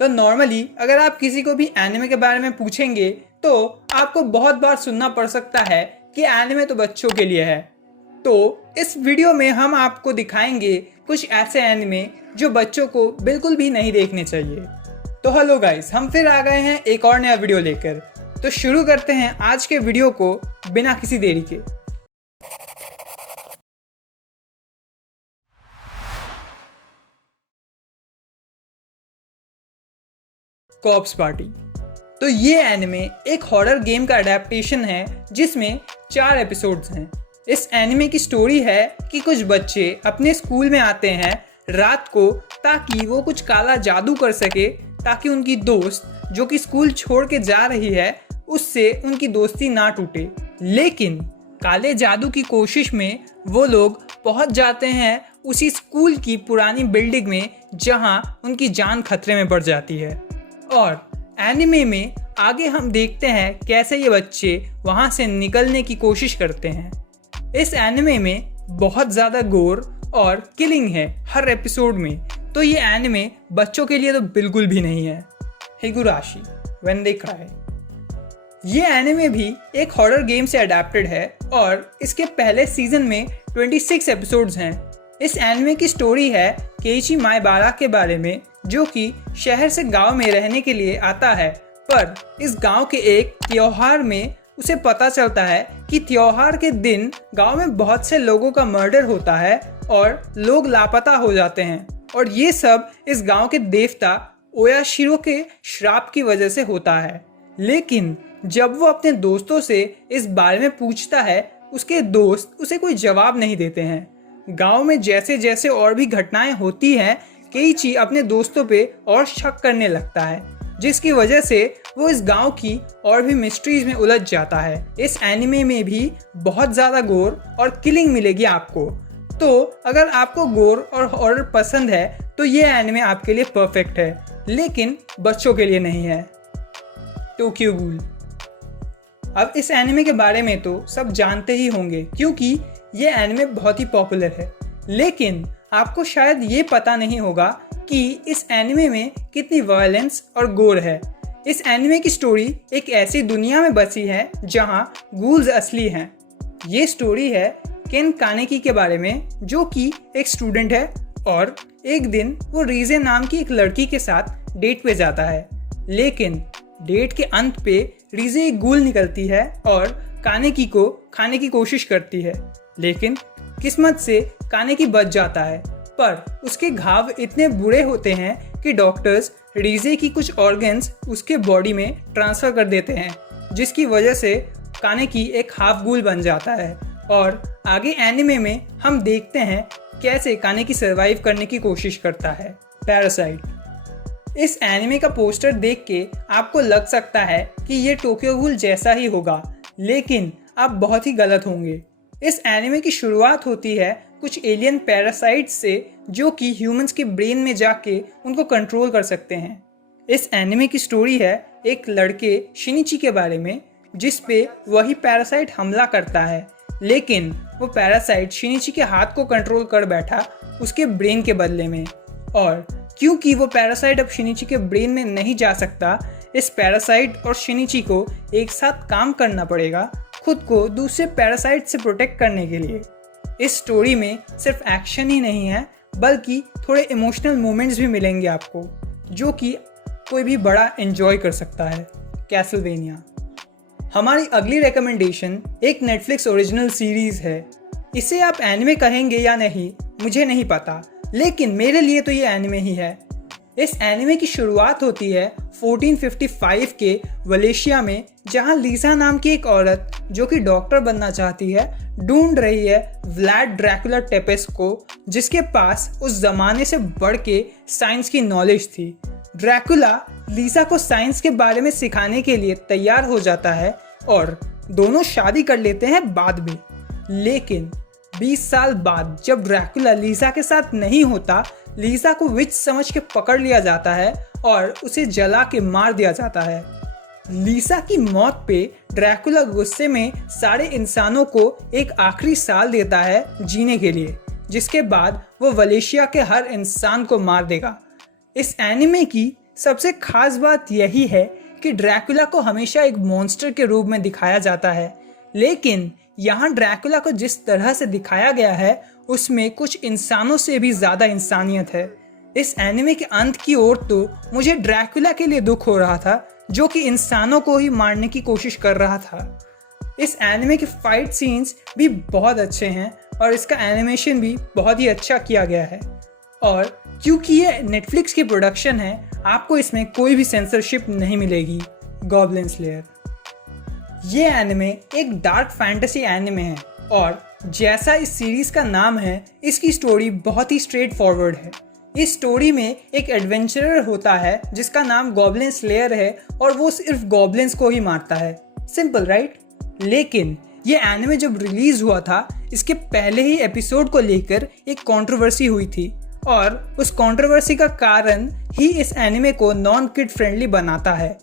तो नॉर्मली अगर आप किसी को भी एनिमे के बारे में पूछेंगे तो आपको बहुत बार सुनना पड़ सकता है कि एनिमे तो बच्चों के लिए है। तो इस वीडियो में हम आपको दिखाएंगे कुछ ऐसे एनिमे जो बच्चों को बिल्कुल भी नहीं देखने चाहिए। तो हेलो गाइस, हम फिर आ गए हैं एक और नया वीडियो लेकर। तो शुरू करते हैं आज के वीडियो को बिना किसी देरी के। Corps party. तो ये एनिमे एक हॉरर गेम का अडेप्टेशन है जिसमें 4 एपिसोड्स हैं। इस एनिमे की स्टोरी है कि कुछ बच्चे अपने स्कूल में आते हैं रात को ताकि वो कुछ काला जादू कर सके, ताकि उनकी दोस्त जो कि स्कूल छोड़ के जा रही है उससे उनकी दोस्ती ना टूटे। लेकिन काले जादू की कोशिश में वो लोग पहुंच जाते हैं उसी स्कूल की पुरानी बिल्डिंग में जहां उनकी जान खतरे में पड़ जाती है। और एनिमे में आगे हम देखते हैं कैसे ये बच्चे वहां से निकलने की कोशिश करते हैं। इस एनिमे में बहुत ज़्यादा गोर और किलिंग है हर एपिसोड में, तो ये एनिमे बच्चों के लिए तो बिल्कुल भी नहीं है। हिगुराशी व्हेन दे क्राई। ये एनिमे भी एक हॉरर गेम से अडेप्टेड है और इसके पहले सीजन में 26 एपिसोड्स हैं। इस एनिमे की स्टोरी है केइची माएबारा के बारे में, जो कि शहर से गांव में रहने के लिए आता है, पर इस गांव के एक त्योहार में उसे पता चलता है कि त्योहार के दिन गांव में बहुत से लोगों का मर्डर होता है और लोग लापता हो जाते हैं, और ये सब इस गांव के देवता ओयाशिरो के श्राप की वजह से होता है। लेकिन जब वो अपने दोस्तों से इस बारे में पूछता है, उसके दोस्त उसे कोई जवाब नहीं देते हैं। गांव में जैसे जैसे और भी घटनाएं होती हैं, केइची अपने दोस्तों पे और शक करने लगता है, जिसकी वजह से वो इस गांव की और भी मिस्ट्रीज में उलझ जाता है। इस एनिमे में भी बहुत ज़्यादा गोर और किलिंग मिलेगी आपको। तो अगर आपको गोर और हॉरर पसंद है तो ये एनिमे आपके लिए परफेक्ट है, लेकिन बच्चों के लिए नहीं है। Tokyo ghoul. अब इस एनिमे के बारे में तो सब जानते ही होंगे क्योंकि ये एनिमे बहुत ही पॉपुलर है, लेकिन आपको शायद ये पता नहीं होगा कि इस एनिमे में कितनी वायलेंस और गोर है। इस एनिमे की स्टोरी एक ऐसी दुनिया में बसी है जहां गूल्स असली हैं। ये स्टोरी है केन कानेकी के बारे में, जो कि एक स्टूडेंट है और एक दिन वो रीजे नाम की एक लड़की के साथ डेट पे जाता है। लेकिन डेट के अंत पे रीजे एक गूल निकलती है और कानेकी को खाने की कोशिश करती है, लेकिन किस्मत से कानेकी बच जाता है। पर उसके घाव इतने बुरे होते हैं कि डॉक्टर्स रीजे की कुछ ऑर्गन्स उसके बॉडी में ट्रांसफ़र कर देते हैं, जिसकी वजह से कानेकी एक हाफ गूल बन जाता है। और आगे एनिमे में हम देखते हैं कैसे कानेकी सर्वाइव करने की कोशिश करता है। पैरासाइट। इस एनिमे का पोस्टर देख के आपको लग सकता है कि ये टोक्यो गूल जैसा ही होगा, लेकिन आप बहुत ही गलत होंगे। इस एनिमे की शुरुआत होती है कुछ एलियन पैरासाइट से, जो कि ह्यूमंस के ब्रेन में जाके उनको कंट्रोल कर सकते हैं। इस एनिमे की स्टोरी है एक लड़के शिनिची के बारे में, जिस पे वही पैरासाइट हमला करता है, लेकिन वो पैरासाइट शिनिची के हाथ को कंट्रोल कर बैठा उसके ब्रेन के बदले में। और क्योंकि वो पैरासाइट अब शिनिची के ब्रेन में नहीं जा सकता, इस पैरासाइट और शिनिची को एक साथ काम करना पड़ेगा खुद को दूसरे पैरासाइट से प्रोटेक्ट करने के लिए। इस स्टोरी में सिर्फ एक्शन ही नहीं है, बल्कि थोड़े इमोशनल मोमेंट्स भी मिलेंगे आपको, जो कि कोई भी बड़ा एंजॉय कर सकता है। कैसलवेनिया। हमारी अगली रिकमेंडेशन एक नेटफ्लिक्स ओरिजिनल सीरीज़ है। इसे आप एनिमे कहेंगे या नहीं मुझे नहीं पता, लेकिन मेरे लिए तो ये एनिमे ही है। इस एनिमे की शुरुआत होती है 1455 के वलेशिया में, जहां लीसा नाम की एक औरत जो कि डॉक्टर बनना चाहती है ढूंढ रही है व्लाड ड्रैकुला टेपेस को, जिसके पास उस जमाने से बढ़ के साइंस की नॉलेज थी। ड्रैकुला लीसा को साइंस के बारे में सिखाने के लिए तैयार हो जाता है और दोनों शादी कर लेते हैं बाद में। लेकिन 20 साल बाद जब ड्रैकुला लीसा के साथ नहीं होता, लीसा को विच समझ के पकड़ लिया जाता है और उसे जला के मार दिया जाता है। लीसा की मौत पे ड्रैकुला गुस्से में सारे इंसानों को एक आखिरी साल देता है जीने के लिए, जिसके बाद वो वलेशिया के हर इंसान को मार देगा। इस एनिमे की सबसे खास बात यही है कि ड्रैकुला को हमेशा एक मॉन्स्टर के रूप में दिखाया जाता है, लेकिन यहाँ ड्रैकुला को जिस तरह से दिखाया गया है उसमें कुछ इंसानों से भी ज़्यादा इंसानियत है। इस एनिमे के अंत की ओर तो मुझे ड्रैकुला के लिए दुख हो रहा था, जो कि इंसानों को ही मारने की कोशिश कर रहा था। इस एनिमे के फाइट सीन्स भी बहुत अच्छे हैं और इसका एनिमेशन भी बहुत ही अच्छा किया गया है। और क्योंकि ये नेटफ्लिक्स की प्रोडक्शन है, आपको इसमें कोई भी सेंसरशिप नहीं मिलेगी। गॉब्लिन स्लेयर ये एनिमे एक डार्क फैंटेसी एनिमे है और जैसा इस सीरीज का नाम है, इसकी स्टोरी बहुत ही स्ट्रेट फॉरवर्ड है। इस स्टोरी में एक एडवेंचरर होता है जिसका नाम गॉब्लिन स्लेयर है और वो सिर्फ गॉब्लिन्स को ही मारता है। Simple right? लेकिन ये एनिमे जब रिलीज हुआ था, इसके पहले ही एपिसोड को लेकर एक कंट्रोवर्सी हुई थी और उस कंट्रोवर्सी का कारण ही इस एनिमे को नॉन किड फ्रेंडली बनाता है।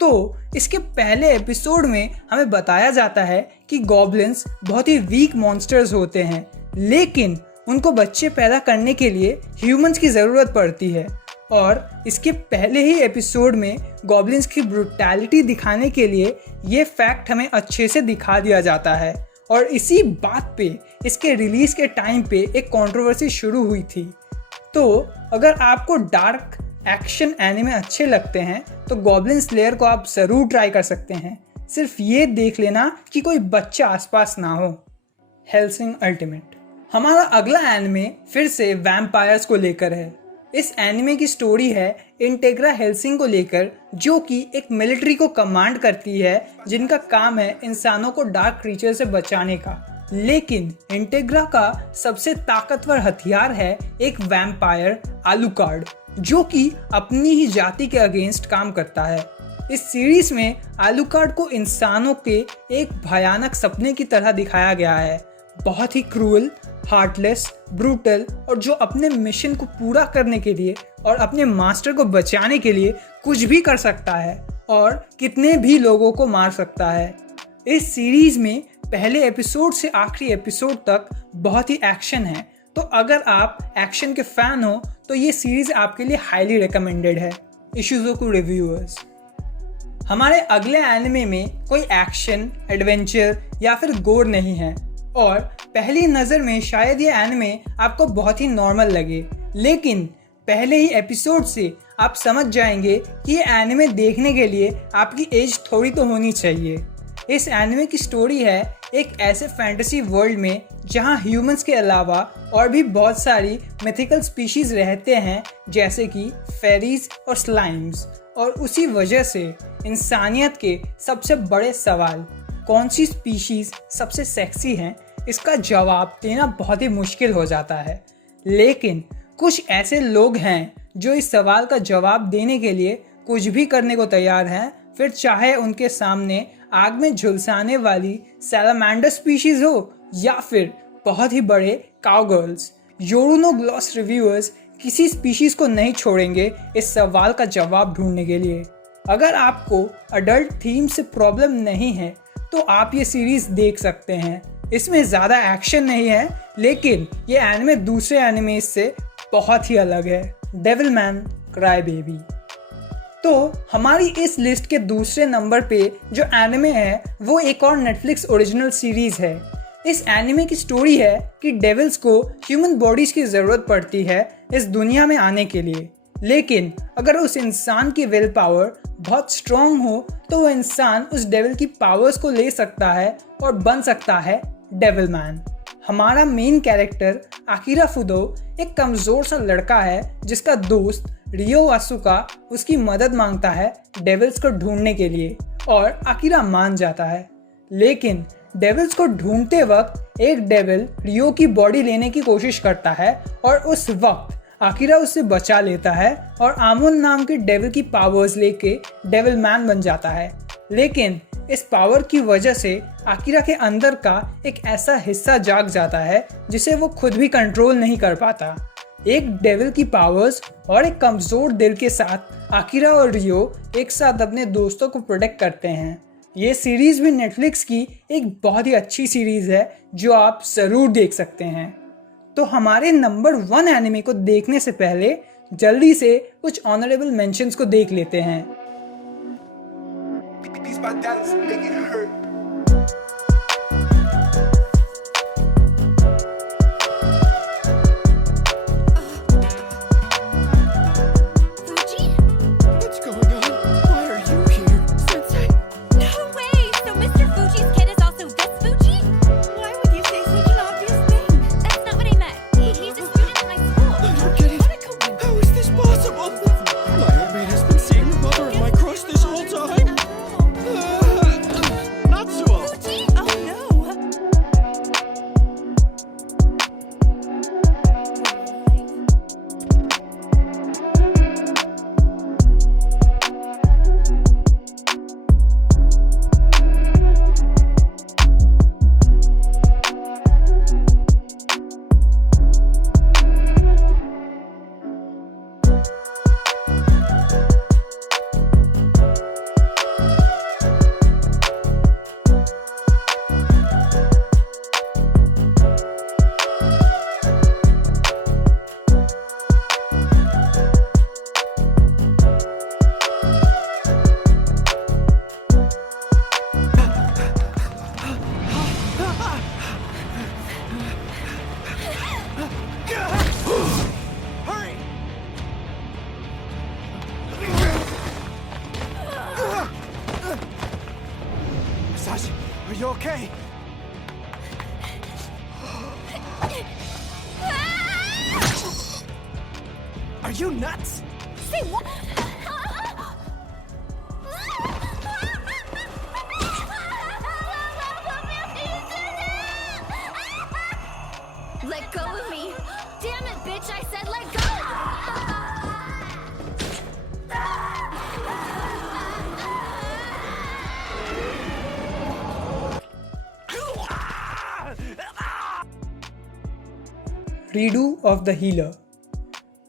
तो इसके पहले एपिसोड में हमें बताया जाता है कि गॉब्लिन्स बहुत ही वीक मॉन्स्टर्स होते हैं, लेकिन उनको बच्चे पैदा करने के लिए ह्यूमंस की ज़रूरत पड़ती है। और इसके पहले ही एपिसोड में गॉब्लिन्स की ब्रूटैलिटी दिखाने के लिए ये फैक्ट हमें अच्छे से दिखा दिया जाता है। और इसी बात पे इसके रिलीज़ के टाइम पे एक कंट्रोवर्सी शुरू हुई थी। तो अगर आपको डार्क एक्शन एनिमे अच्छे लगते हैं तो गॉब्लिन स्लेयर को आप ज़रूर ट्राई कर सकते हैं। सिर्फ ये देख लेना कि कोई बच्चा आसपास ना हो। हेल्सिंग अल्टीमेट हमारा अगला एनिमे फिर से वैम्पायर्स को लेकर है। इस एनिमे की स्टोरी है इंटेग्रा हेल्सिंग को लेकर, जो कि एक मिलिट्री को कमांड करती है जिनका काम है इंसानों को डार्क क्रीचर से बचाने का। लेकिन इंटेग्रा का सबसे ताकतवर हथियार है एक वैम्पायर आलूकार्ड, जो कि अपनी ही जाति के अगेंस्ट काम करता है। इस सीरीज में आलूकार्ड को इंसानों के एक भयानक सपने की तरह दिखाया गया है। बहुत ही क्रूअल, हार्टलेस, ब्रूटल और जो अपने मिशन को पूरा करने के लिए और अपने मास्टर को बचाने के लिए कुछ भी कर सकता है और कितने भी लोगों को मार सकता है। इस सीरीज में पहले एपिसोड से आखिरी एपिसोड तक बहुत ही एक्शन है, तो अगर आप एक्शन के फैन हो तो ये सीरीज आपके लिए हाईली रिकमेंडेड है। इशुज़ोकु रिव्यूअर्स हमारे अगले एनिमे में कोई एक्शन, एडवेंचर या फिर गोर नहीं है और पहली नज़र में शायद ये एनिमे आपको बहुत ही नॉर्मल लगे, लेकिन पहले ही एपिसोड से आप समझ जाएंगे कि ये एनिमे देखने के लिए आपकी एज थोड़ी तो होनी चाहिए। इस एनिमे की स्टोरी है एक ऐसे फैंटेसी वर्ल्ड में जहां ह्यूमंस के अलावा और भी बहुत सारी मिथिकल स्पीशीज रहते हैं, जैसे कि फेरीज और स्लाइम्स। और उसी वजह से इंसानियत के सबसे बड़े सवाल, कौन सी स्पीशीज सबसे सेक्सी हैं, इसका जवाब देना बहुत ही मुश्किल हो जाता है। लेकिन कुछ ऐसे लोग हैं जो इस सवाल का जवाब देने के लिए कुछ भी करने को तैयार हैं, फिर चाहे उनके सामने आग में झुलसाने वाली सैलामेंडर स्पीशीज हो या फिर बहुत ही बड़े काउगर्ल्स। योरुनो ग्लॉस रिव्यूअर्स किसी स्पीशीज को नहीं छोड़ेंगे इस सवाल का जवाब ढूंढने के लिए। अगर आपको अडल्ट थीम से प्रॉब्लम नहीं है तो आप ये सीरीज देख सकते हैं। इसमें ज़्यादा एक्शन नहीं है, लेकिन ये एनिमे दूसरे एनिमे से बहुत ही अलग है। डेविलमैन क्राई बेबी। तो हमारी इस लिस्ट के दूसरे नंबर पे जो एनिमे है वो एक और नेटफ्लिक्स ओरिजिनल सीरीज है। इस एनिमे की स्टोरी है कि डेविल्स को ह्यूमन बॉडीज की ज़रूरत पड़ती है इस दुनिया में आने के लिए, लेकिन अगर उस इंसान की विल पावर बहुत स्ट्रॉन्ग हो तो वो इंसान उस डेविल की पावर्स को ले सकता है और बन सकता है डेविल मैन। हमारा मेन कैरेक्टर आकिरा फुदो एक कमज़ोर सा लड़का है जिसका दोस्त रियो वासुका उसकी मदद मांगता है डेविल्स को ढूंढने के लिए और आकिरा मान जाता है। लेकिन डेविल्स को ढूंढते वक्त एक डेविल रियो की बॉडी लेने की कोशिश करता है और उस वक्त आकिरा उससे बचा लेता है और आमुन नाम के डेविल की पावर्स लेके डेविल मैन बन जाता है। लेकिन इस पावर की वजह से आकिरा के अंदर का एक ऐसा हिस्सा जाग जाता है जिसे वो खुद भी कंट्रोल नहीं कर पाता। एक डेविल की पावर्स और एक कमज़ोर दिल के साथ आकिरा और रियो एक साथ अपने दोस्तों को प्रोटेक्ट करते हैं। ये सीरीज़ भी नेटफ्लिक्स की एक बहुत ही अच्छी सीरीज़ है जो आप ज़रूर देख सकते हैं। तो हमारे नंबर 1 एनिमे को देखने से पहले जल्दी से कुछ ऑनरेबल मेंशंस को देख लेते हैं। These my dollars make it hurt. Fuji? What's going on? Why are you here? Sensei? No way! So Mr. Fuji's kid is also this Fuji? Why would you say such an obvious thing? That's not what I meant. He's a student at my school. I don't get it. How is this possible? My roommate has been seeing the mother of my crush this whole time. Natsuo! Fuji? Oh no! Hurry! Masashi, are you okay? Are you nuts? Say what? Let go of me! Damn it, bitch! I said let go! Redo of the healer.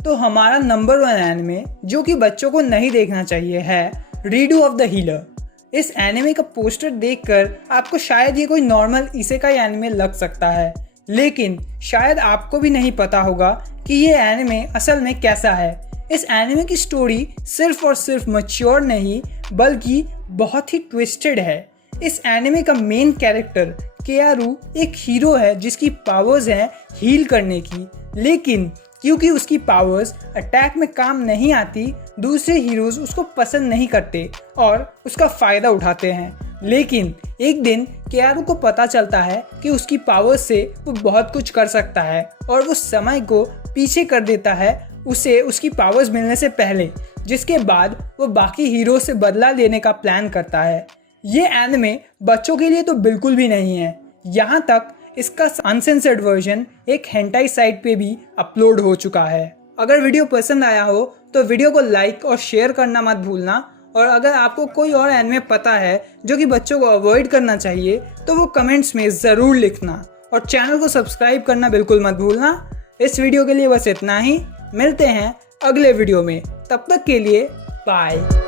तो हमारा number 1 anime जो कि बच्चों को नहीं देखना चाहिए है रीडू ऑफ द हीलर। इस एनिमे का पोस्टर देखकर आपको शायद ये कोई नॉर्मल इसेकाई एनिमे लग सकता है, लेकिन शायद आपको भी नहीं पता होगा कि ये एनिमे असल में कैसा है। इस एनिमे की स्टोरी सिर्फ और सिर्फ मैच्योर नहीं बल्कि बहुत ही ट्विस्टेड है। इस एनिमे का मेन कैरेक्टर केयारू एक हीरो है जिसकी पावर्स हैं हील करने की, लेकिन क्योंकि उसकी पावर्स अटैक में काम नहीं आती, दूसरे हीरोज उसको पसंद नहीं करते और उसका फ़ायदा उठाते हैं। लेकिन एक दिन केयारू को पता चलता है कि उसकी पावर्स से वो बहुत कुछ कर सकता है और वो समय को पीछे कर देता है उसे उसकी पावर्स मिलने से पहले, जिसके बाद वो बाकी हीरो से बदला लेने का प्लान करता है। ये एनिमे बच्चों के लिए तो बिल्कुल भी नहीं है, यहाँ तक इसका अनसेंसर्ड वर्जन एक हेंटाई साइट पे भी अपलोड हो चुका है। अगर वीडियो पसंद आया हो तो वीडियो को लाइक और शेयर करना मत भूलना, और अगर आपको कोई और एनिमे पता है जो कि बच्चों को अवॉइड करना चाहिए तो वो कमेंट्स में ज़रूर लिखना, और चैनल को सब्सक्राइब करना बिल्कुल मत भूलना। इस वीडियो के लिए बस इतना ही, मिलते हैं अगले वीडियो में, तब तक के लिए बाय।